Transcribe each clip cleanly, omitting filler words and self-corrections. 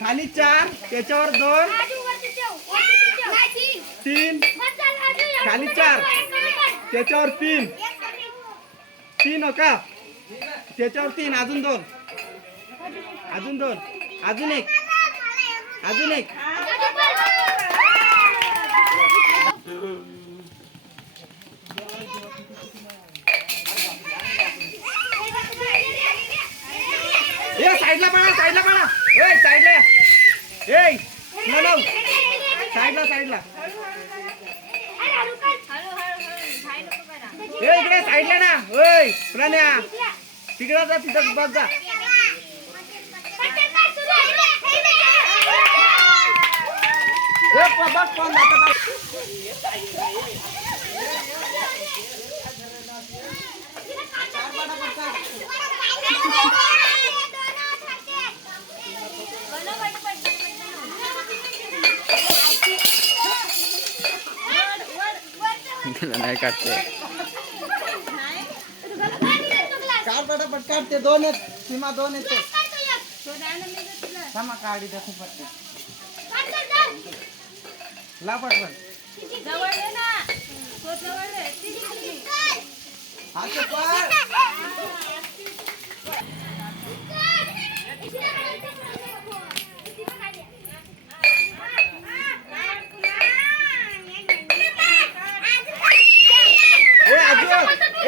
खाली 4 त्याच्यावर 2 3 खाली 4 त्याच्यावर 3 हो का त्याच्यावर 3 अजून 2 अजून एक ए साइडला पळा ए साइडला ए नो साइडला ए इकडे साइडला ना ओय प्रणया तिकडे जा तिथं बस जा ए बस कोण जातं नाही काढते पटकाट ते 2 आहेत सीमा 2 आहेत थांबा काढी द्या खूप ला पटकन जवळ ये ना तो जवळ आहे हात पाय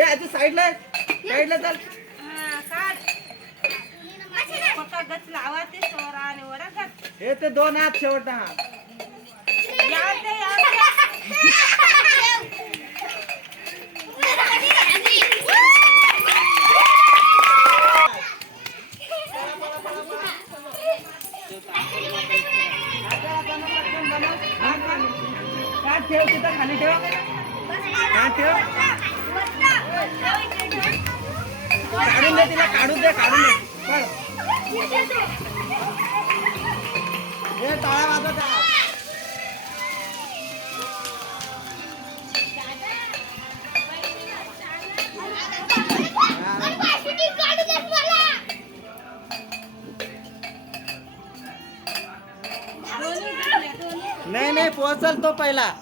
आजू साइडला चल गच लावा ते सोरा आणि वरा गच हे ते 2 हात शेवटा ठेव तिथं खाली ठेव काढून दे तिला काढून दे हे टाळा वाजत नाही पोहोचल तो पहिला